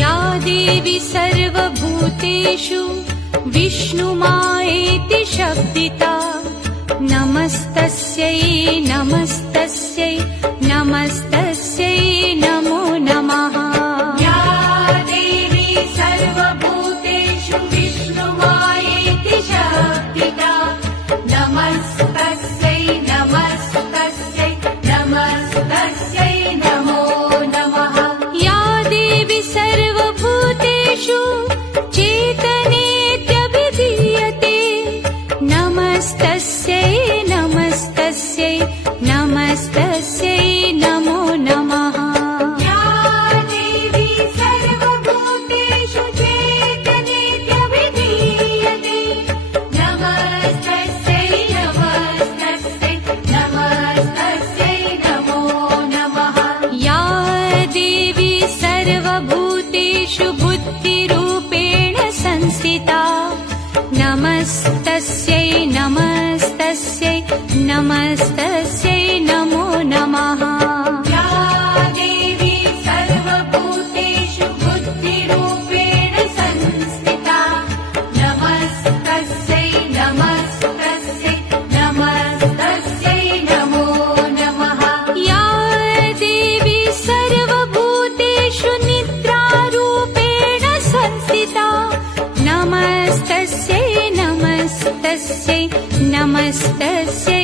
या देवी सर्वभूतेषु विष्णुमायेति शब्दिता नमस्तस्यै नमस्तस्यै नमस्तस्यै नमो नमः। या देवी सर्वभूतेषु विष्णुमायेति शब्दिता नमस्तस्यै नमस्तस्यै नमस्तस्यै नमो नमः। या देवी सर्वभूतेषु चेतनेत्यभिधीयते नमस्तस्यै नमस्तस्यै नमस्तस्यै नमो नमः। या देवी सर्वभूतेषु चेतनेत्यभिधीयते नमस्तस्यै नमस्तस्यै नमस्तस्यै नमो नमः। या देवी सर्वभूतेषु बुद्धिरूपेण संस्थिता नमस्तस्यै नमस्तस्यै नमस्तस्यै नमो नमः। या देवी सर्वभूतेषु बुद्धिरूपेण संस्थिता नमस्तस्यै नमस्तस्यै नमस्तस्यै नमो नमः। या देवी सर्वभूतेषु निद्रारूपेण संस्थिता नमस्तस्यै नमस्तस्यै नमस्तस्यै